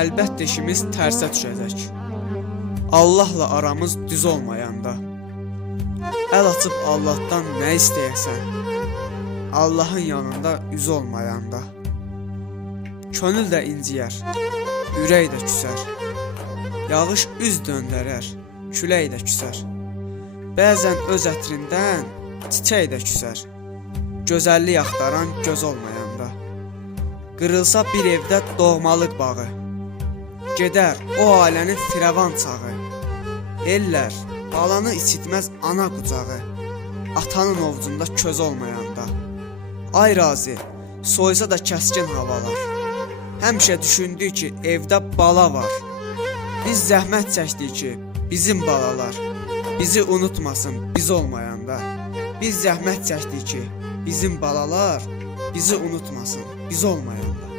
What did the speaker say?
əlbəttə işimiz tərsə düşəcək. Allahla aramız düz olmayanda, əl açıb Allahdan nə istəyəsən, Allahın yanında üz olmayanda, könül də inciyər, ürək də küsər, yağış üz döndərər, külək də küsər, bəzən öz ətrindən çiçək də küsər, gözəllik axtaran göz olmayanda, qırılsa bir evdə doğmalıq bağı, gedər o ailənin firəvan çağı, ellər balanı içitməz ana qucağı, atanın ovcunda köz olmayanda, ay razı, soysa da kəskin havalar, həmişə düşündük ki, evdə bala var, biz zəhmət çəkdik ki, bizim balalar bizi unutmasın biz olmayanda, biz zəhmət çəkdik ki, bizim balalar bizi unutmasın biz olmayanda.